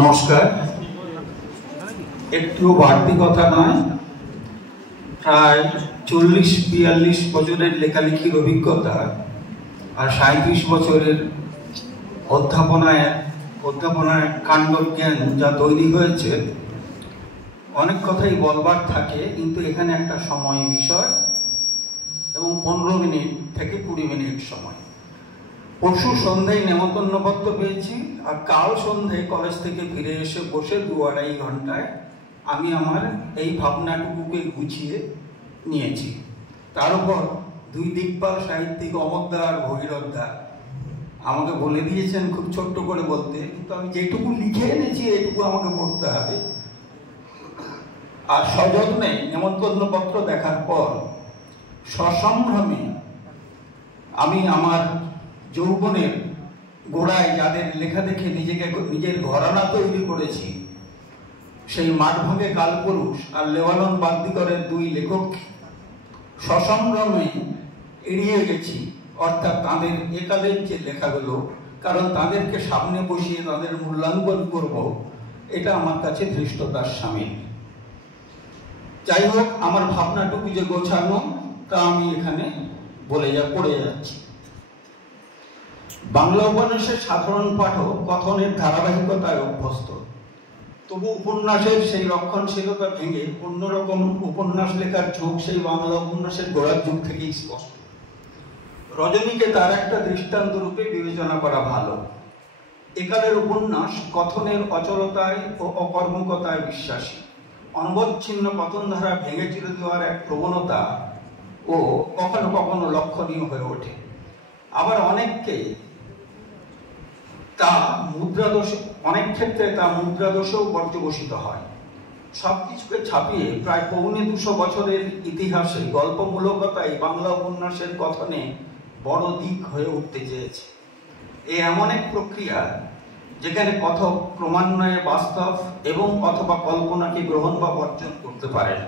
নমস্কার। একটু বাড়তি কথা নয়, প্রায় 40-42 বছরের লেখালেখির অভিজ্ঞতা আর 37 বছরের অধ্যাপনায় কাণ্ডজ্ঞান যা তৈরি হয়েছে, অনেক কথাই বলবার থাকে, কিন্তু এখানে একটা সময় বিষয় এবং 15 মিনিট থেকে 20 মিনিট সময়। পরশু সন্ধ্যায় নেমন্তন্নপত্র পেয়েছি, আর কাল সন্ধ্যায় কলেজ থেকে ফিরে এসে বসে 2-2.5 ঘন্টায় আমি আমার এই ভাবনাটুকুকে গুছিয়ে নিয়েছি। তার উপর দুই দিকপাল সাহিত্যিক অমরদা আর ভগীরথদা আমাকে বলে দিয়েছেন খুব ছোট্ট করে বলতে, কিন্তু আমি যেটুকু লিখে এনেছি এইটুকু আমাকে পড়তে হবে। আর সযত্নে নেমন্তন্নপত্র দেখার পর সসম্ভ্রমে আমি আমার যৌবনের গোড়ায় যাদের লেখা দেখে নিজের ঘরানা তৈরি করেছি, সেই মাঠভাঙে কালপুরুষ আর লেবানন বাদ্দিকরের দুই লেখক সসম্ভ্রমে এড়িয়ে গেছি, অর্থাৎ তাদের একালের যে লেখাগুলো, কারণ তাদেরকে সামনে বসিয়ে তাদের মূল্যাঙ্কন করব, এটা আমার কাছে ধৃষ্টতার সামিল। যাই হোক, আমার ভাবনাটুকু যে গোছানো তা আমি এখানে পড়ে যাচ্ছি। বাংলা উপন্যাসের সাধারণ পাঠক কথনের ধারাবাহিকতায় অভ্যস্ত, তবু উপন্যাসের সেই রক্ষণশীলতা ভেঙে অন্যরকম উপন্যাস লেখার ঝোঁক সেই বাংলা উপন্যাসের গোড়ার যুগ থেকেই স্পষ্ট। রজনীকে তার একটা দৃষ্টান্ত রূপে বিবেচনা করা ভালো। একালের উপন্যাস কথনের অচলতায় ও অকর্মকতায় বিশ্বাসী, অনবচ্ছিন্ন পতনধারা ভেঙে চিরে দেওয়ার এক প্রবণতা ও কখনো কখনো লক্ষণীয় হয়ে ওঠে। আবার অনেক ক্ষেত্রে তা মুদ্রাদোষেও পর্যবসিত হয়। সবকিছুকে ছাপিয়ে প্রায় 250 বছরের ইতিহাসে গল্পমূলকতাই বাংলা উপন্যাসের কথনে বড় দিক হয়ে উঠতে চেয়েছে। এমন এক প্রক্রিয়া যেখানে কথক ক্রমান্বয়ে বাস্তব এবং অথবা কল্পনাকে গ্রহণ বা বর্জন করতে পারেন।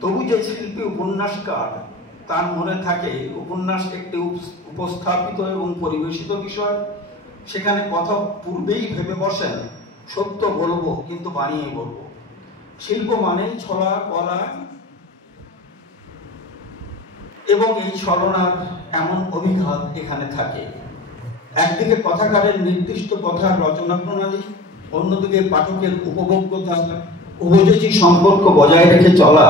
তবু যে শিল্পী উপন্যাসকার, তার মনে থাকে উপন্যাস একটি উপস্থাপিত এবং পরিবেশিত বিষয়, সেখানে কথক পূর্বেই ভেবে বসেন সত্য বলবো, কিন্তু বানিয়ে বলবো। শিল্প মানেই ছলা কলা, এবং এই ছলনার এমন অভিঘাত এখানে থাকে। একদিকে কথাকারের নির্দিষ্ট কথার রচনা প্রণালী, অন্যদিকে পাঠকের উপভোগ্যতা, উপযোগী সম্পর্ক বজায় রেখে চলা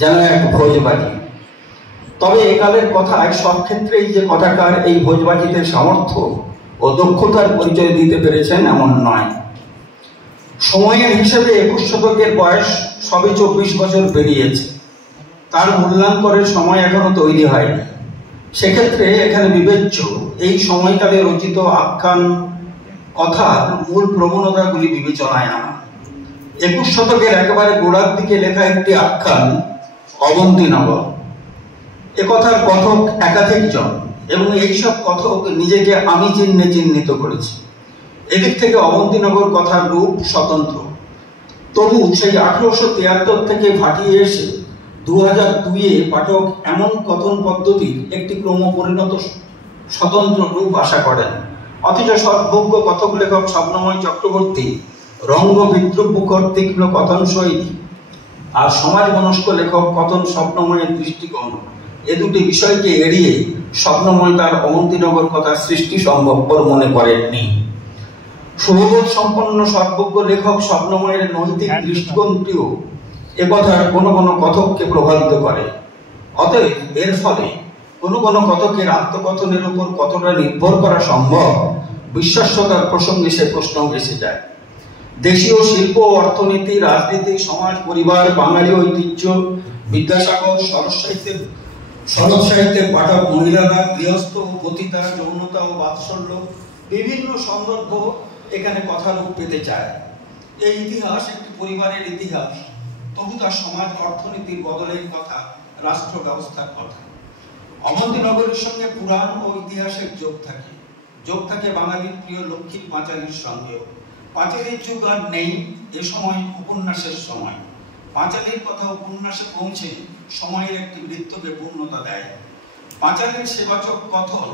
যেন এক ভোজবাজি। তবে একালের কথায় সব ক্ষেত্রেই যে কথাকার এই ভোজবাজিতে সামর্থ্য ও দক্ষতার পরিচয় দিতে পেরেছেন এমন নয়। সময়ের হিসেবে 21 শতকের বয়স সবে 24 বছর পেরিয়েছে, তার মূল্যাঙ্কনের সময় এখনো তৈরি হয়নি। সেক্ষেত্রে এখানে বিবেচ্য এই সময়কালে রচিত আখ্যান কথার মূল প্রবণতাগুলি বিবেচনায় আনা। 21 শতকের একেবারে গোড়ার দিকে লেখা একটি আখ্যান অবন্তীনগর। একথার কথক একাধিক জন, এবং এইসব কথক নিজেকে আমি চিহ্নে চিহ্নিত করেছি। এদিক থেকে অবন্তীনগর কথার রূপ স্বতন্ত্র। তবু সেই 1873 থেকে ভাটিয়ে এসে 2002-এ পাঠক এমন কথন পদ্ধতির একটি ক্রমপরিণত স্বতন্ত্র রূপ আশা করেন। অথচ সর্বজ্ঞ কথক লেখক স্বপ্নময় চক্রবর্তী রঙ্গ বিদ্রুপমুখর তীক্ষ্ণ কথন শৈলী আর সমাজ মনস্ক লেখক কথন স্বপ্নময়ের দৃষ্টিকোণ, এ দুটি বিষয়কে এড়িয়ে স্বপ্নময় তার অবন্তীনগর কথা সৃষ্টি সম্ভবপর মনে করেননি। শুভবোধ সম্পন্ন সর্বজ্ঞ লেখক স্বপ্নময়ের নৈতিক দৃষ্টিকোণটিও একথার কোনো কোনো কথককে প্রভাবিত করে। অতএব এর ফলে কোনো কোনো কথকের আত্মকথনের উপর কতটা নির্ভর করা সম্ভব, বিশ্বাস্যতার প্রসঙ্গে সে প্রশ্ন এসে যায়। দেশীয় শিল্প, অর্থনীতি, রাজনীতি, সমাজ, পরিবার, বাঙালি ঐতিহ্য, বিদ্যাসাগর, শরৎ সাহিত্যের পাঠক মহিলারা, গৃহস্থ ও পতিতা, যৌনতা ও বাৎসল্য, বিভিন্ন সন্দর্ভ এখানে কথা রূপ পেতে চায়। এই ইতিহাস একটি পরিবারের ইতিহাস, তবু তার সমাজ অর্থনীতির বদলের কথা, রাষ্ট্র ব্যবস্থার কথা। অবন্তীনগরের সঙ্গে পুরাণ ও ইতিহাসের যোগ থাকে বাঙালির প্রিয় লক্ষ্মী পাঁচালীর সঙ্গেও। পাঁচালীর যুগ আর নেই, এ সময় উপন্যাসের সময়। পাঁচালীর কথা উপন্যাসে পৌঁছে সময়ের একটি বৃত্তকে পূর্ণতা দেয়। পাঁচালীর সেবাচক কথন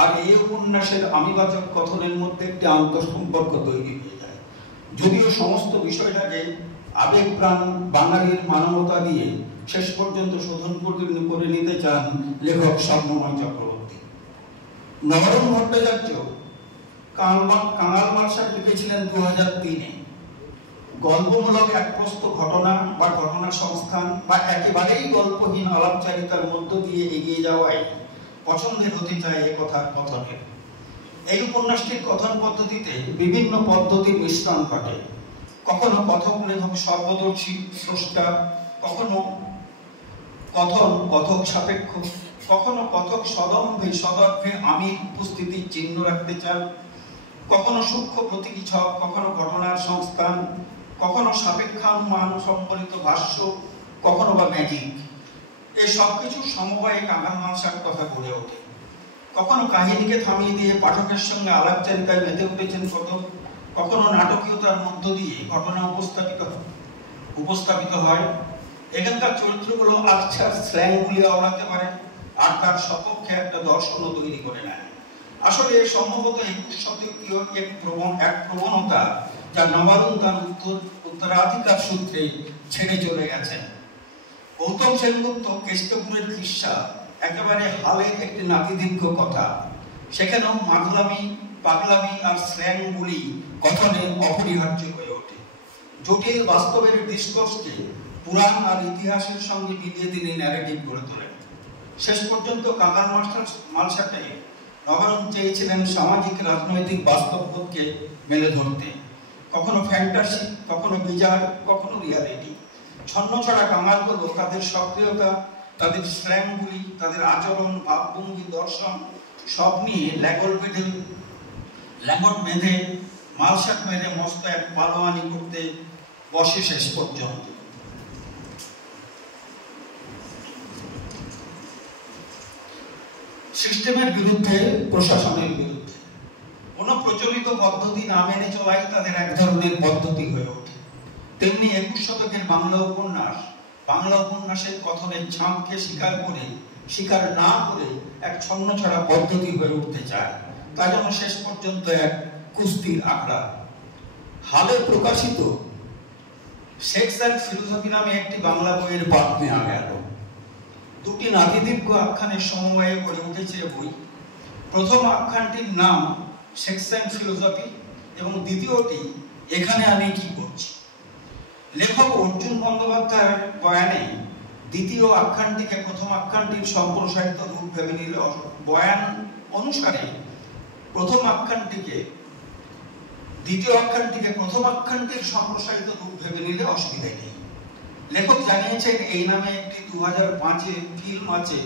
আর এই উপন্যাসের আমিবাচক কথনের মধ্যে একটি আন্তঃসম্পর্ক তৈরি হয়ে যায়। যদিও সমস্ত বিষয়টাকে আবেগপ্রাণ বাঙালির মানবতা দিয়ে শেষ পর্যন্ত শোধন করে নিতে চান লেখক স্বপ্নময় চক্রবর্তী। নবরণ ভট্টাচার্য কাঙাল মার্শাল লিখেছিলেন 2003-এ। গল্পমূলক এক প্রস্ত ঘটনা বা ঘটনা সংস্থান বা একেবারেই গল্পহীন আলাপচারিতার মধ্য দিয়ে এগিয়ে যাওয়াই পছন্দের হতে চায় এ কথার কথনের। এই উপন্যাসটির কথন পদ্ধতিতে বিভিন্ন পদ্ধতির মিশ্রণ ঘটে। কখনো কথক লেখক সর্বদর্শী স্রষ্টা, কখনো কথক সাপেক্ষ, কখনো কথক সদর্ভে আমি উপস্থিতির চিহ্ন রাখতে চান, কখনো সূক্ষ্ম প্রতীকী ছক, কখনো ঘটনার সংস্থান, কখনো সাপেক্ষানুমান সম্বলিত ভাষ্য, কখনো বা ম্যাজিক। এই সবকিছুর সমবায়ে কাঙাল মার্শাল কথা গড়ে ওঠে। কখনো কাহিনীকে থামিয়ে দিয়ে পাঠকের সঙ্গে আলাপচারিতায় মেতে উঠেছেন কথক, কখনো নাটকীয়তার মধ্য দিয়ে ঘটনা উপস্থাপিত হয়। এখানকার চরিত্রগুলো আচ্ছার স্ল্যাংগুলি আওড়াতে পারে, আর তার সপক্ষে একটা দর্শনও তৈরি করে নেয়। আসলে সম্ভবত 21 শতকীয় এক প্রবণতা, যা নবারুণ তার উত্তরাধিকার সূত্রে ছেড়ে চলে গেছেন। গৌতম সেনগুপ্ত কেষ্টপুরের কিস্সা একেবারে হালের একটি নাতিদীর্ঘ কথা। সেখানেও মাগলামি, পাগলামি আর স্ল্যাংগুলি কথনে অপরিহার্য হয়ে ওঠে। জটিল বাস্তবের ডিসকোর্সকে পুরাণ আর ইতিহাসের সঙ্গে মিলিয়ে তিনি ন্যারেটিভ গড়ে তোলেন। শেষ পর্যন্ত কাঙাল মার্শালটাই নবারুণ চেয়েছিলেন সামাজিক রাজনৈতিক বাস্তববোধকে মেলে ধরতে। কখনো ফ্যান্টাসি, কখনো বিজার, কখনো রিয়ালিটি। ছন্নছাড়া কাঙালগুলো তাদের সক্রিয়তা, তাদের স্ল্যাংগুলি, তাদের আচরণ, ভাবভঙ্গি, দর্শন সব নিয়ে ল্যাঙ্গট বেঁধে মালসাক মেরে মস্ত এক পালোয়ানি করতে বসে শেষ পর্যন্ত। সিস্টেমের বিরুদ্ধে, প্রশাসনের বিরুদ্ধে কোন প্রচলিত পদ্ধতি না মেনে চলাই তাদের এক ধরনের পদ্ধতি হয়ে ওঠে। তেমনি 21 শতকের বাংলা উপন্যাসের কথনের ঝাঁপকে স্বীকার না করে এক ছন্নছাড়া পদ্ধতি হয়ে উঠতে চায়। তা যেন শেষ পর্যন্ত এক কুস্তির আখড়া। হালে প্রকাশিত সেক্স অ্যান্ড ফিলোসফি নামে একটি বাংলা বইয়ের পাঠ নেওয়া গেল। দুটি নাতিদীর্ঘ আখ্যানের সমবায়ে গড়ে উঠেছে বই। প্রথম আখ্যানটির নাম সেক্স অ্যান্ড ফিলোসফি এবং দ্বিতীয়টি এখানে আমি কি করছি। লেখক অর্জুন বন্দ্যোপাধ্যায়ের বয়ানে দ্বিতীয় আখ্যানটিকে প্রথম আখ্যানটির সম্প্রসারিত রূপ ভেবে নিলে, বয়ান অনুসারে প্রথম আখ্যানটিকে দ্বিতীয় আখ্যানটিকে প্রথম আখ্যানটির সম্প্রসারিত রূপ ভেবে নিলে অসুবিধা নেই। লেখক জানিয়েছেন এই নামে একটি 2005-এ ফিল্ম আছে,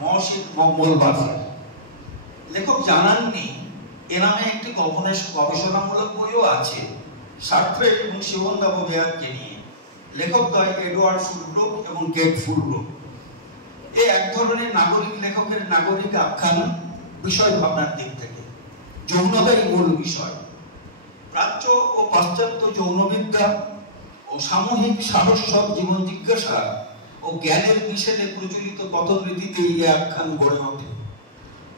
মহসিন মঙ্গলবাজার। লেখক জানাননি এ নামে একটি গবেষণামূলক বইও আছে, সার্ত্রে এবং শিবন্দা বোভেয়ারকে নিয়ে। লেখকদ্বয় এডওয়ার্ড ফুলব্রুক এবং কেট ফুলব্রুক। এ এক ধরনের নাগরিক লেখকের নাগরিক আখ্যান বিষয় ভাবনার দিক থেকে। যৌনতাই মূল বিষয়। প্রাচ্য ও পাশ্চাত্য যৌনবিদ্যা ও সামূহিক সারস্বত জীবন জিজ্ঞাসা ও জ্ঞানের মিশেলে প্রচলিত কথন রীতিতে এই আখ্যান গড়ে ওঠে।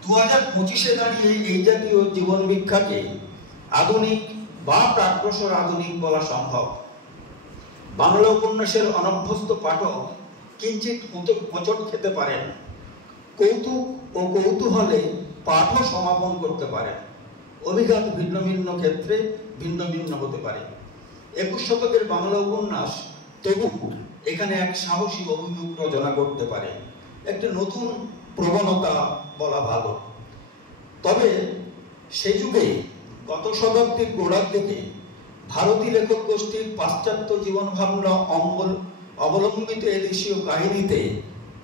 2025-এ দাঁড়িয়ে এই জাতীয় জীবন ভিক্ষাকে আধুনিক বা প্রাগ্রসর আধুনিক বলা সম্ভব। বাংলা উপন্যাসের অনভ্যস্ত পাঠক কিঞ্চিত হোঁচট খেতে পারেন, কৌতুক ও কৌতূহলে পাঠও সমাপন করতে পারেন। অভিঘাত ভিন্ন ভিন্ন ক্ষেত্রে ভিন্ন ভিন্ন হতে পারে। 21 শতকের বাংলা উপন্যাস তবু এখানে এক সাহসী অভিমুখ রচনা করতে পারে, একটি নতুন প্রবণতা বলা ভালো। তবে সে যুগে গত শতাব্দীর গোড়ার দিকে ভারতীয় লেখক গোষ্ঠীর পাশ্চাত্য জীবন ভাবনা অবলম্বিত এদেশীয় কাহিনীতে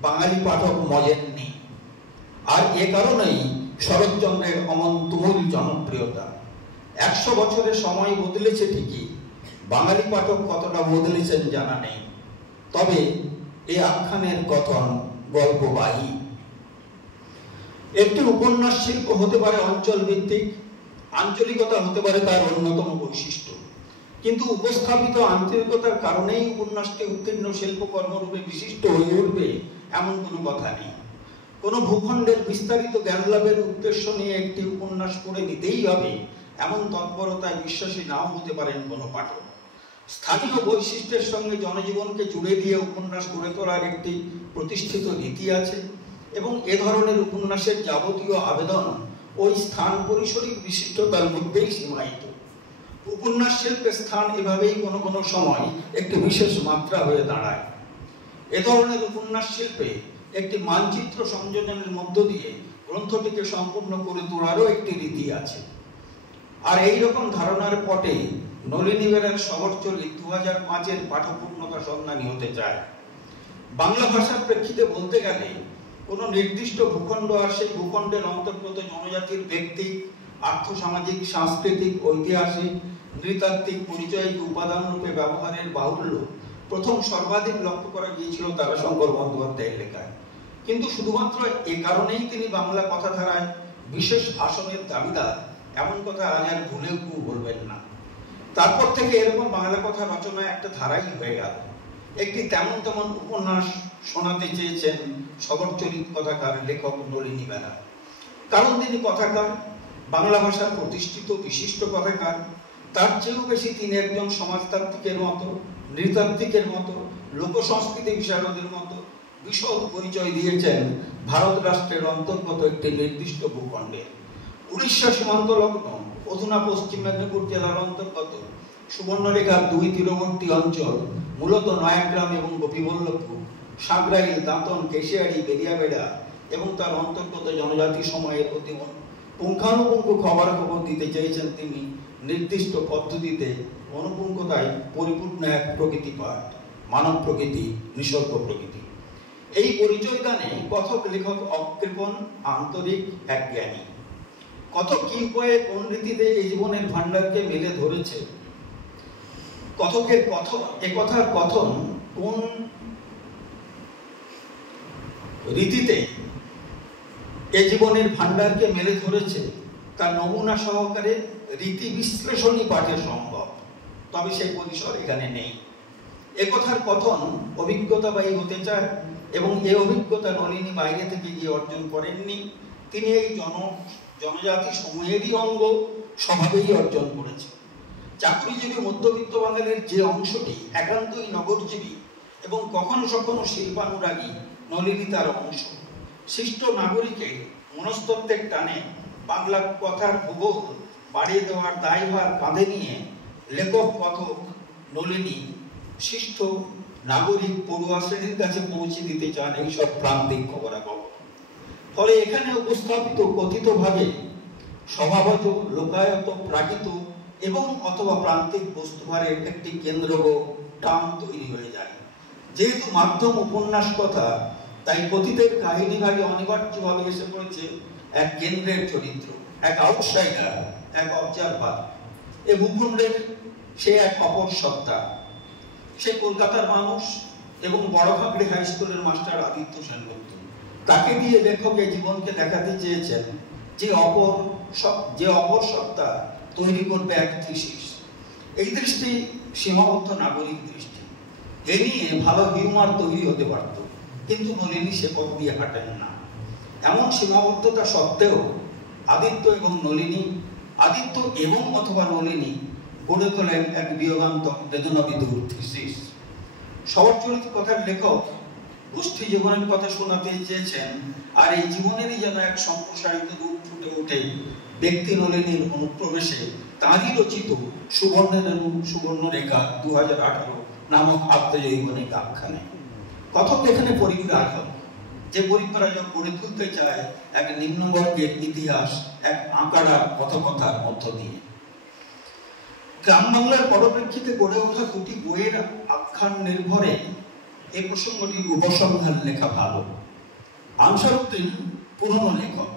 বাঙালি পাঠক মজেননি। আর এ কারণেই শরৎচন্দ্রের অমন তুমুল জনপ্রিয়তা। 100 বছরের সময় বদলেছে ঠিকই, বাঙালি পাঠক কতটা বদলেছেন জানা নেই। তবে এই আখ্যানের কথন গল্পবাহী। একটি উপন্যাস শিল্প হতে পারে অঞ্চল ভিত্তিক, আঞ্চলিকতা হতে পারে তার অন্যতম বৈশিষ্ট্য। কিন্তু উপস্থাপিত আন্তরিকতার কারণেই উপন্যাসটি উত্তীর্ণ শিল্পকর্মরূপে বিশিষ্ট হয়ে উঠবে এমন কোনো কথা নেই। কোনো ভূখণ্ডের বিস্তারিত জ্ঞান লাভের উদ্দেশ্য নিয়ে একটি উপন্যাস পড়ে নিতেই হবে এমন তৎপরতায় বিশ্বাসী নাও হতে পারেন কোনো পাঠক। স্থানীয় বৈশিষ্ট্যের সঙ্গে জনজীবনকে জুড়ে দিয়ে উপন্যাস গড়ে তোলার একটি প্রতিষ্ঠিত রীতি আছে এবং এ ধরনের উপন্যাসের যাবতীয় আবেদন ওই স্থান পরিসরিক বিশিষ্টতার মধ্যেই সীমায়িত। উপন্যাস শিল্পের স্থান এভাবেই কোনো কোনো সময় একটি বিশেষ মাত্রা হয়ে দাঁড়ায়। এ ধরনের উপন্যাস শিল্পে একটি মানচিত্র সংযোজনের মধ্য দিয়ে গ্রন্থটিকে সম্পূর্ণ করে তোলারও একটি রীতি আছে। আর এইরকম ধারণার পটে নলিনী বেরার শহরচলিত 2005-এর পাঠপূর্ণতা সন্ধানী হতে চায়। বাংলা ভাষার প্রেক্ষিতে বলতে গেলে কোনো নির্দিষ্ট ভূখণ্ড আর সেই ভূখণ্ডের অন্তর্গত জনজাতির ব্যক্তি, আর্থসামাজিক, সাংস্কৃতিক, ঐতিহাসিক, নৃতাত্ত্বিক, পরিচয়িক উপাদান রূপে ব্যবহারের বাহুল্য প্রথম সর্বাধিক লক্ষ্য করা গিয়েছিল তারাশঙ্কর বন্দ্যোপাধ্যায়ের লেখায়। কিন্তু শুধুমাত্র এ কারণেই তিনি বাংলা কথাধারায় বিশেষ আসনের দাবিদার এমন কথা আজ আর ভুলেও কেউ বলবেন না। তারপর থেকে এরকম বাংলা কথা রচনায় একটা ধারাই হয়ে গেল। একটি তেমন তেমন উপন্যাস শোনাতে চেয়েছেন শহরচরিত কথাকার লেখক নলিনী বেরা। কারণ তিনি কথাকার, বাংলা ভাষার প্রতিষ্ঠিত বিশিষ্ট কথাকার। তার চেয়েও বেশি তিনি একজন সমাজতাত্ত্বিকের মতো, নৃতাত্ত্বিকের মতো, লোকসংস্কৃতি বিশারদের মতো বিশদ পরিচয় দিয়েছেন ভারত রাষ্ট্রের অন্তর্গত একটি নির্দিষ্ট ভূখণ্ডের। উড়িষ্যা সীমান্ত লগ্ন অধুনা পশ্চিম মেদিনীপুর জেলার অন্তর্গত সুবর্ণরেখার 2 তীরবর্তী অঞ্চল, মূলত নয়াগ্রাম এবং গোপীবল্লভপুর, সাঁকরাইল, দাঁতন, কেশিয়াড়ি, বেরিয়াবেড়া এবং তার অন্তর্গত জনজাতি সময়ের প্রতি পুঙ্খানুপুঙ্খ খবর দিতে চেয়েছেন তিনি নির্দিষ্ট পদ্ধতিতে, অনুপুঙ্খতায় পরিপূর্ণ এক প্রকৃতি পাঠ, মানব প্রকৃতি, নিসর্গ প্রকৃতি। এই পরিচয় দানে কথক লেখক অকৃপণ, আন্তরিক, একজ্ঞানী। কথক কি উপায়ে কোন রীতিতে এই জীবনের ভান্ডারকে মেলে ধরেছে, কথকের একথার কথন কোন রীতিতে এ জীবনের ভান্ডারকে মেলে ধরেছে তার নমুনা সহকারে রীতি বিশ্লেষণী পাঠে সম্ভব, তবে সেই পরিসর এখানে নেই। একথার কথন অভিজ্ঞতাবাহী হতে চায় এবং এই অভিজ্ঞতা নলিনী বাইরে থেকে গিয়ে অর্জন করেননি। তিনি এই জনজাতি সমূহেরই অঙ্গ স্বভাবেই অর্জন করেছেন। চাকরিজীবী মধ্যবিত্ত বাঙালির যে অংশটি একান্তই নগরজীবী এবং কখনো কখনো শিল্পানুরাগী, নলিনী তার অংশ। শিষ্ট নাগরিকের মনস্তত্ত্বের টানে বাংলা কথার ভূগোল বাড়িয়ে দেওয়ার দায়ভার কাঁধে নিয়ে লেখক কথক নলিনী শিষ্ট নাগরিক পড়ুয়া শ্রেণীর কাছে পৌঁছে দিতে চান এইসব প্রান্তিক খবরাখবর। ফলে এখানে উপস্থাপিত কথিতভাবে স্বভাবজ, লোকায়ত, প্রাকৃত এবং অথবা প্রান্তিক বস্তুভারের একটি কেন্দ্রগ টান তৈরি হয়ে যায়। যেহেতু মাধ্যম উপন্যাস কথা, তাই কথিতের কাহিনী ভাগে অনিবার্যভাবে এসে পড়েছে এক কেন্দ্রের চরিত্র, এক আউটসাইডার, এক অবজারভার। এ ভূখণ্ডের সে এক অপর সত্তা। সে কলকাতার মানুষ এবং বড়খাগড়ি হাই স্কুলের মাস্টার আদিত্য সেনগুপ্ত। তাকে দিয়ে লেখক এই জীবনকে দেখাতে চেয়েছেন যে অপর সত্তা তৈরি করবে এক থিসিস। এই দৃষ্টি সীমাবদ্ধ নাগরিক দৃষ্টি। এ নিয়ে ভালো হিউমার তৈরি হতে পারত, কিন্তু নলিনী সে পথ দিয়ে হাঁটেন না। এমন সীমাবদ্ধতা সত্ত্বেও আদিত্য এবং অথবা নলিনী গড়ে তোলেন এক বিয়োগান্তক বেদনাবিধুর থিসিস। শহরচরিত কথার লেখক গোষ্ঠী জীবনের কথা শোনাতে চেয়েছেন, আর এই জীবনেরই যেন এক সম্প্রসারিত রূপ ফুটে ওঠে ব্যক্তি নলিনীর অনুপ্রবেশে তাঁরই রচিত সুবর্ণরেখা 2018 নামক আত্মজৈবনিক আখ্যানে। কথক এখানে পরিব্রাজক, যে পরিব্রাজক গড়ে তুলতে চায় এক নিম্নবর্গের ইতিহাস এক আঁকাড়া কথকথার মধ্য দিয়ে। গ্রাম বাংলার পরিপ্রেক্ষিতে গড়ে ওঠা দুটি বইয়ের আখ্যান নির্ভরে এই প্রসঙ্গটির উপসংহার লেখা ভালো। আনসারউদ্দিন পুরনো লেখক।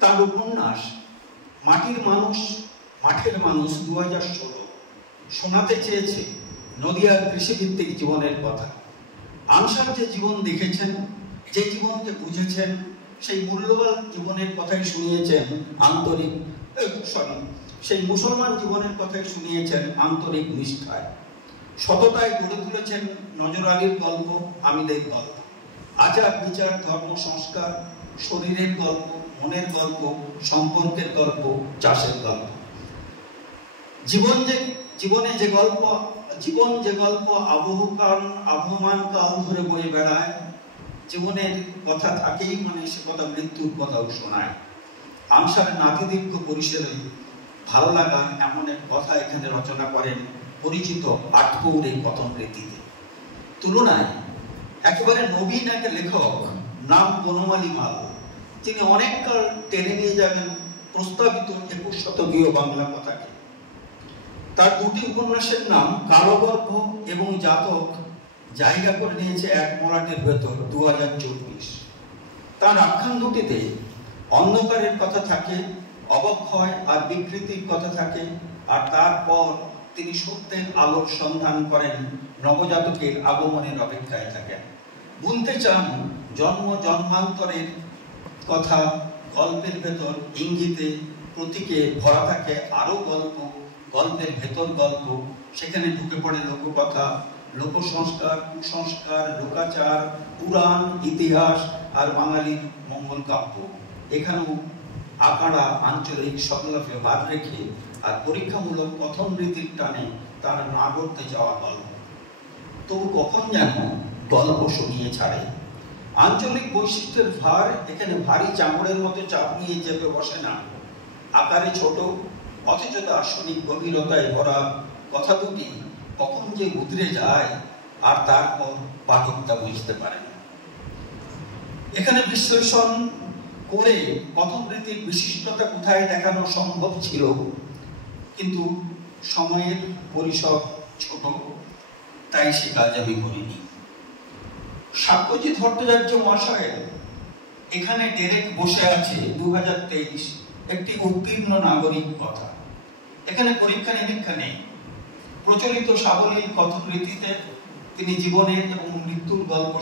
তার উপন্যাস মাঠের মানুষ 2016 শোনাতে চেয়েছে নদিয়ার কৃষিভিত্তিক জীবনের কথা। আনসার যে জীবন দেখেছেন, যে জীবনকে বুঝেছেন, সেই মূল্যবান জীবনের কথাই শুনিয়েছেন সেই মুসলমান জীবনের কথাই শুনিয়েছেন আন্তরিক নিষ্ঠায়। সততায় গড়ে তুলেছেন নজর আলীর গল্প, হামিদের গল্প, আচার বিচার, ধর্ম সংস্কার, শরীরের গল্প, মনের গল্প, সম্পর্কের গল্প, চাষের গল্প। জীবনে যে গল্প আবহমান কাল ধরে বয়ে বেড়ায়, জীবনের কথা থাকেই মানে সে কথা মৃত্যুর কথাও শোনায়। আমসার নাতিদীর্ঘ পরিসরে ভালো লাগার এমন এক কথা এখানে রচনা করেন পরিচিত আটপৌরের কথন রীতিতে। তুলনায় একেবারে নবীন এক লেখক নাম বনমালী মাল, তিনি অনেককাল টেনে নিয়ে যাবেন প্রস্তাবিত 21 শতকীয় বাংলা কথাকে। তার দুটি উপন্যাসের নাম কালগর্ভ এবং জাতক জায়গা করে নিয়েছে এক মলাটের ভেতর 2024। তার আখ্যান দুটিতে অন্ধকারের কথা থাকে, অবক্ষয় আর বিকৃতির কথা থাকে, আর তারপর তিনি সত্যের আলোর সন্ধান করেন, নবজাতকের আগমনের অপেক্ষায় থাকেন। বুনতে চান জন্মান্তরের কথা, গল্পের ভেতর ইঙ্গিতে প্রতীকে ভরা থাকে আরো গল্পের ভেতর গল্প। সেখানে ঢুকে পড়ে লোককথা, লোকসংস্কার, কুসংস্কার, লোকাচার, পুরাণ, ইতিহাস আর বাঙালির মঙ্গল কাব্য। এখানেও আকাড়া আঞ্চলিক সংলাপে ভার রেখে আর পরীক্ষামূলক কথন রীতির টানে তারা না করতে যাওয়া গল্প। তবু কখন যেন গল্প শুনিয়ে ছাড়ে। আঞ্চলিক বৈশিষ্ট্যের ভার এখানে ভারী চামড়ের মতো চাপ নিয়ে চেপে বসে না। আকারে ছোট অথচ দার্শনিক গভীরতায় ভরা কথা দুটি কখন যে উতরে যায় আর তারপর পাঠক তা বুঝতে পারে না। এখানে বিশ্লেষণ করে কথন রীতির বিশিষ্টতা কোথায় দেখানো সম্ভব ছিল, কিন্তু সময়ের পরিসর ছোট, তাই সে কাজ আমি করিনি। সাক্ষ্যজিৎ ভট্টাচার্য মহাশয়ের এখানে ডেরেক বসে আছে 2023 একটি উত্তীর্ণ নাগরিক কথা। এখানে পরীক্ষা নিরীক্ষা নেই। প্রচলিত সাবলীল কথন রীতিতে তিনি জীবনের এবং মৃত্যুর গল্প